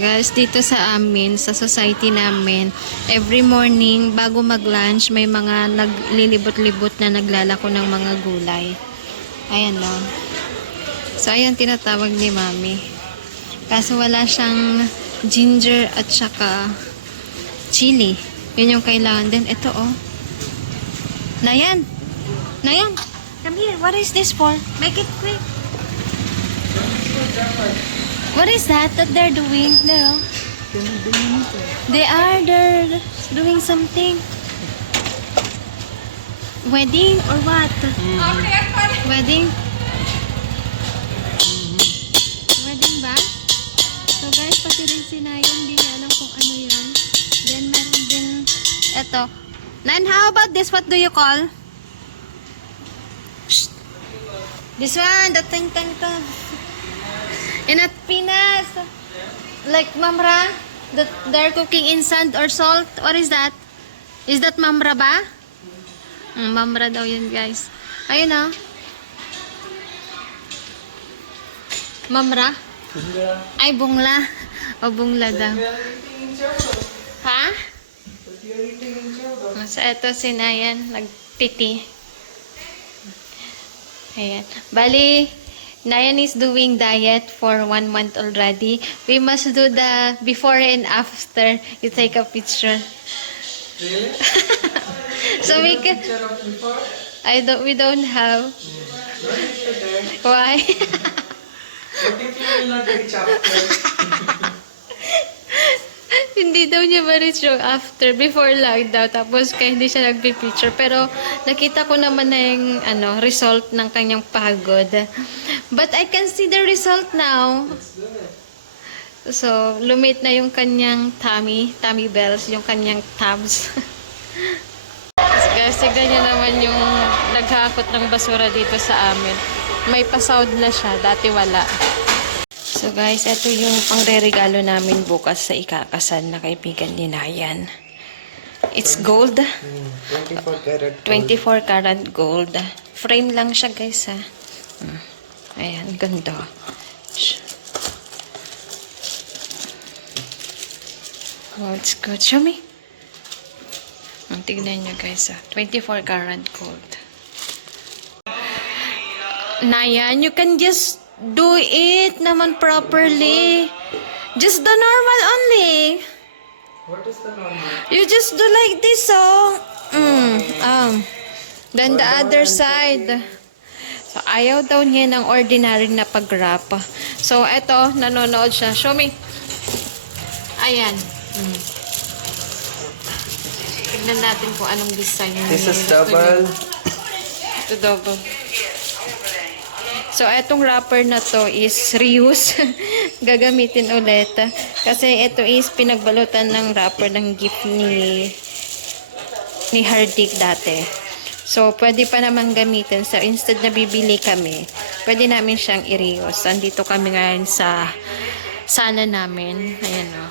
Guys, dito sa amin, sa society namin, every morning, bago mag-lunch, may mga naglilibot-libot na naglalako ng mga gulay. Ayan, no? So, ayan, tinatawag ni Mami. Kaso wala siyang ginger at saka chili. Yun yung kailangan din. Ito, oh. Nayan! Nayan! Come here. What is this for? Make it quick. What is that they're doing? There, oh. They're doing something. Wedding or what? Wedding? Wedding ba? So guys, pati rin si Nayan, hindi niya alam kung ano yun. Then meron din, eto. Nan, how about this? What do you call? This one, the ting-ting-ting. In at Pinas, like mamra, that they're cooking in sand or salt. What is that? Is that mamra ba? Mamra daw yun, guys. Ayun, oh. Mamra? Bungla. Ay, bungla. O, bungla daw. Ha? So, eto si Nayan, nagpiti. Ayan. Bali, Nayan is doing diet for 1 month already. We must do the before and after. You take a picture. Really? So we can. Picture of before? We don't have. Don't picture there. Why? What if you will not reach after? Hindi daw niya ma-reach yung after. Before lang daw. Tapos kaya hindi siya nagpipicture. Pero nakita ko naman na yung result ng kanyang pagod. But I can see the result now. So, lumit na yung kanyang tummy bells, yung kanyang tabs. Guys, tignan niyo naman yung naghakot ng basura dito sa amin. May pasound na siya. Dati wala. So guys, ito yung pangre-regalo namin bukas sa ikakasal na kaibigan ni Nayan. It's gold. 24 karat. 24 karat gold. Frame lang siya guys ha. Ayan, ganda. Oh, it's good. Show me. Tignan nyo guys ha. 24 karat gold. Nayan, you can just do it naman properly. Just the normal only. What is the normal? You just do like this, oh. Then the other side. So, ayaw daw niya ng ordinary na pag-wrap. So, eto, nanonood siya. Show me. Ayan. Tignan natin kung anong design. This is double. Ito double. So, etong wrapper na to is reuse. Gagamitin ulit. Kasi ito is pinagbalutan ng wrapper ng gift ni Hardik dati. So, pwede pa naman gamitin. So, instead na bibili kami, pwede namin siyang i-reuse. Andito kami ngayon sa sala namin. Ayan o.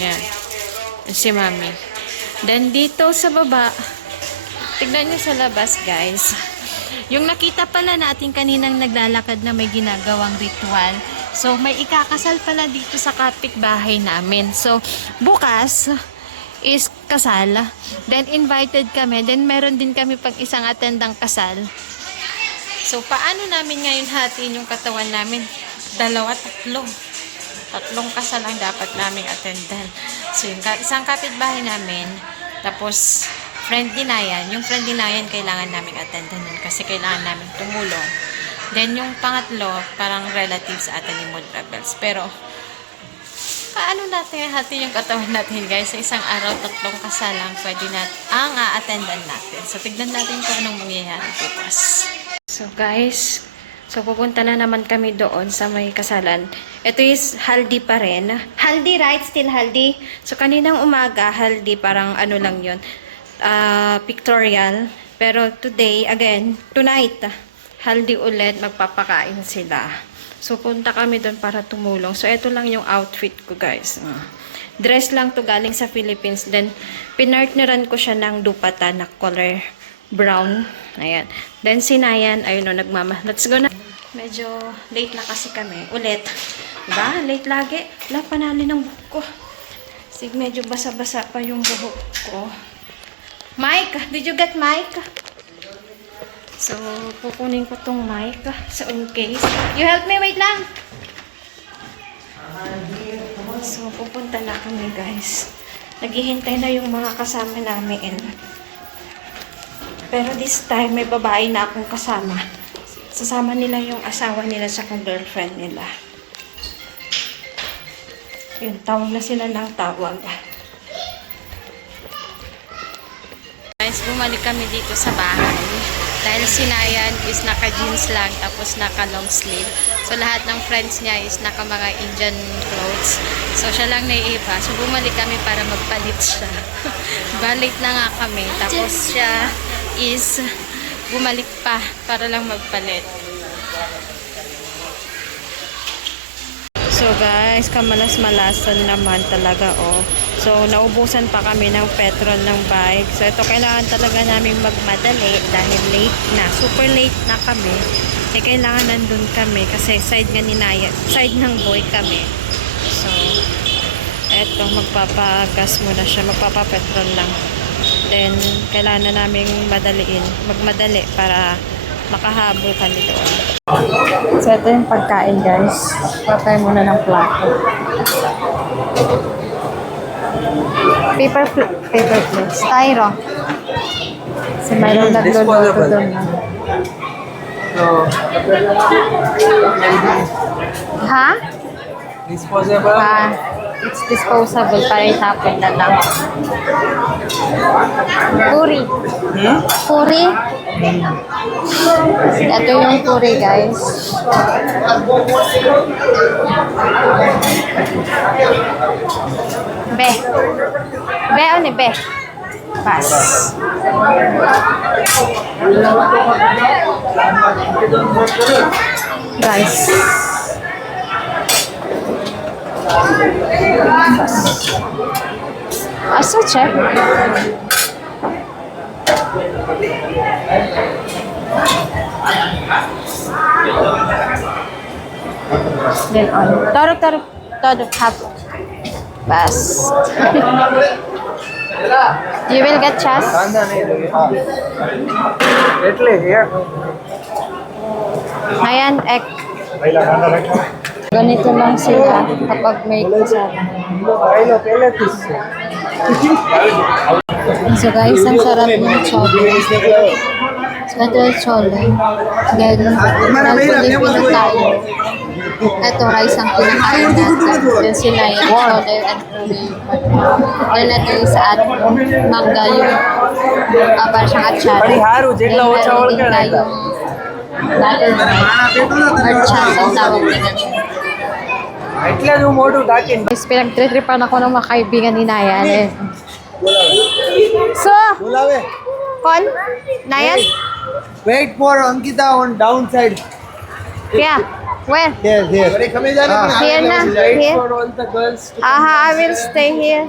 Ayan. Si Mami. Then, dito sa baba, tignan nyo sa labas, guys. Yung nakita pala natin kaninang naglalakad na may ginagawang ritual. So, may ikakasal pala dito sa kapitbahay namin. So, bukas is kasal. Then, invited kami. Then, meron din kami pag isang attendang kasal. So, paano namin ngayon hatiin yung katawan namin? 2, 3. 3 kasal ang dapat naming attendan. So, yung isang kapitbahay namin, tapos, friend ni Nayan. Yung friend ni Nayan, kailangan naming attendan nun kasi kailangan namin tumulong. Then, yung pangatlo, parang relatives ata ni Mood Rebels. Pero, paano natin hati yung katawan natin, guys? Sa isang araw, 3 kasalang pwede natin ang a-attendan natin. So, tignan natin kung anong mangyayari bukas. So, guys, pupunta na naman kami doon sa may kasalan. Ito is haldi pa rin. Haldi, right? Still haldi. So, kaninang umaga, haldi, parang ano lang yun. Pictorial. Pero today, again, tonight, haldi ulit, magpapakain sila. So, punta kami doon para tumulong. So, ito lang yung outfit ko, guys. Dress lang to galing sa Philippines. Then, pinartneran ko siya ng dupata na color brown. Ayan. Then, si Nayan, ayun o, let's go na. Medyo late na kasi kami. Ulit. Diba? Late lagi. Wala, panali ng buhok ko. Sig, medyo basa-basa pa yung buhok ko. Mike! Did you get mic? So, kukunin ko tong mic. So, in case. You help me? Wait lang! So, pupunta na kami, guys. Naghihintay na yung mga kasama namin. Pero this time, may babae na akong kasama. Sasama nila yung asawa nila sa girlfriend nila. Yun, tawag na sila ng tawag. Guys, bumalik kami dito sa bahay. Dahil si Nayan is naka-jeans lang, tapos naka-long sleeve. So, lahat ng friends niya is naka mga Indian clothes. So, siya lang naiiba. So, bumalik kami para magpalit siya. Balik na nga kami. Tapos, siya is bumalik pa para lang magpalit. So guys, kamalas-malasan naman talaga oh. So naubusan pa kami ng petrol ng bike. So ito kailangan talaga namin magmadali dahil late na. Super late na kami. Eh kailangan nandun kami kasi side nga ni Naya, side ng boy kami. So eto, magpapagas muna siya, magpapapetrol lang. Then kailangan na namin magmadali para makahabol kami doon. So, ito yung pagkain, guys. Patay muna ng plato. Paper plates. Styro. Kasi mayroong nagluluto doon. So, Ha? disposable. It's disposable. Para itapon na lang. Puri. Puri. Ito yung puri, guys. Be. Be, o ni Be? Pas. Guys. Asa check? Then on. Taruk hap. Bas. You will get chas? Ayan, ek. Ganito lang sila kapag may kasama. So guys, ang sarap ng chole. So ito yung chole. Then, nag-Filipino tayo. Ito rice ang kinakain natin. Then sila yung chole and puri. Then ito yung sa at mangga yung parang siyang atsara. Then meron din tayong merchant ang tawag nila. Guys, pinag-tripan ako ng mga kaibigan ni Nayan. Eh. So, Kon? Nayan? Wait for Ankita on downside. Yeah. Where? Here. Here na. Here. For all the girls. I will stay here.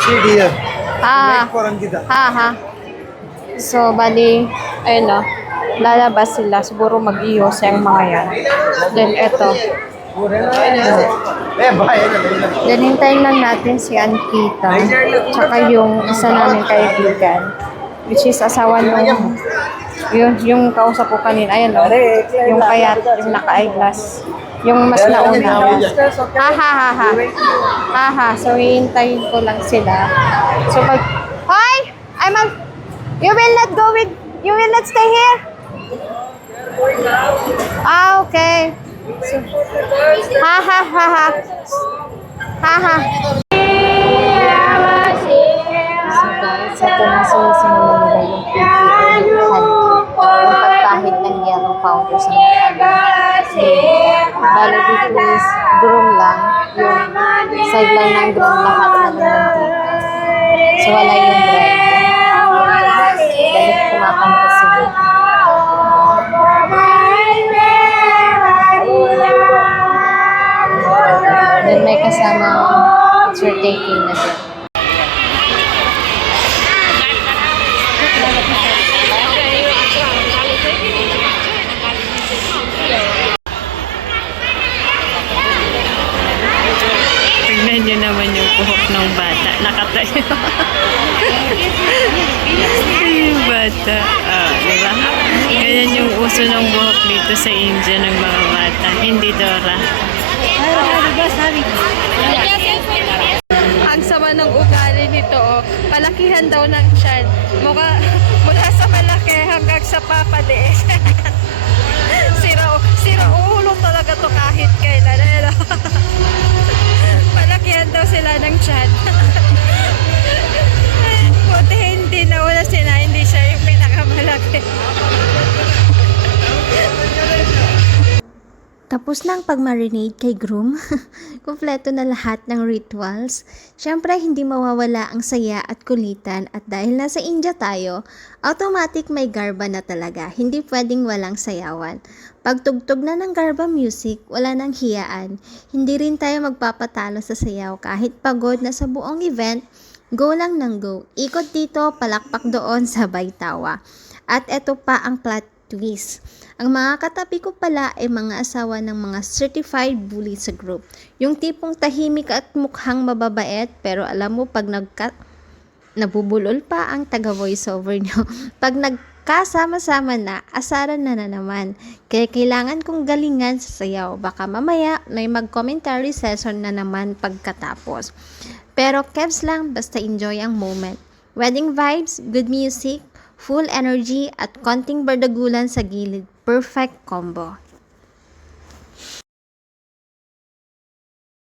Sit here. Ah. For Ankita. So, bali, ayun o. Lalabas sila. Siguro mag-ios yung mga yan. Then, eto. Then, hintayin lang natin si Ankita. Tsaka yung isa namin kaibigan. Which is asawa nung yung kausap ko kanina. Ayan o. Yung payat, yung naka-eyeglass. Yung mas nauna. So, hihintayin ko lang sila. So, pag... Hoy! You will not stay here? Okay. So, So guys, ito na sinusunod nila yung PPA yung pagpahid ng yellow powder sa mga bali dito is groom lang, yung sideline ng groom lahat na nandito. So wala yung bride. Dahil kumakanta sila. Then may kasama picture taking na din. naman yung buhok ng bata. Nakatayo. Yung bata. Diba? Ganyan yung uso ng buhok dito sa India ng mga bata. Hindi, Dora. Ang sama ng ugali nito, oh. Palakihan daw ng tiyan. Mula sa malaki hanggang sa papaliit. Sira ulo talaga to kahit kailan. Ano? Palakihan daw sila ng tiyan. Buti hindi na wala sila, hindi siya yung pinakamalaki. Tapos na ang pag-marinate kay groom. Kumpleto na lahat ng rituals. Siyempre, hindi mawawala ang saya at kulitan at dahil nasa India tayo, automatic may garba na talaga. Hindi pwedeng walang sayawan. Pagtugtog na ng garba music, wala nang hiyaan. Hindi rin tayo magpapatalo sa sayaw kahit pagod na sa buong event, go lang ng go. Ikot dito, palakpak doon, sabay tawa. At eto pa ang plot twist. Ang mga katabi ko pala ay mga asawa ng mga certified bully sa group. Yung tipong tahimik at mukhang mababait pero alam mo pag nabubulol pa ang taga-voiceover nyo. Pag nagkasama-sama na, asaran na naman. Kaya kailangan kong galingan sa sayaw. Baka mamaya may mag-commentary session na naman pagkatapos. Pero kebs lang, basta enjoy ang moment. Wedding vibes, good music, full energy at konting bardagulan sa gilid. Perfect combo.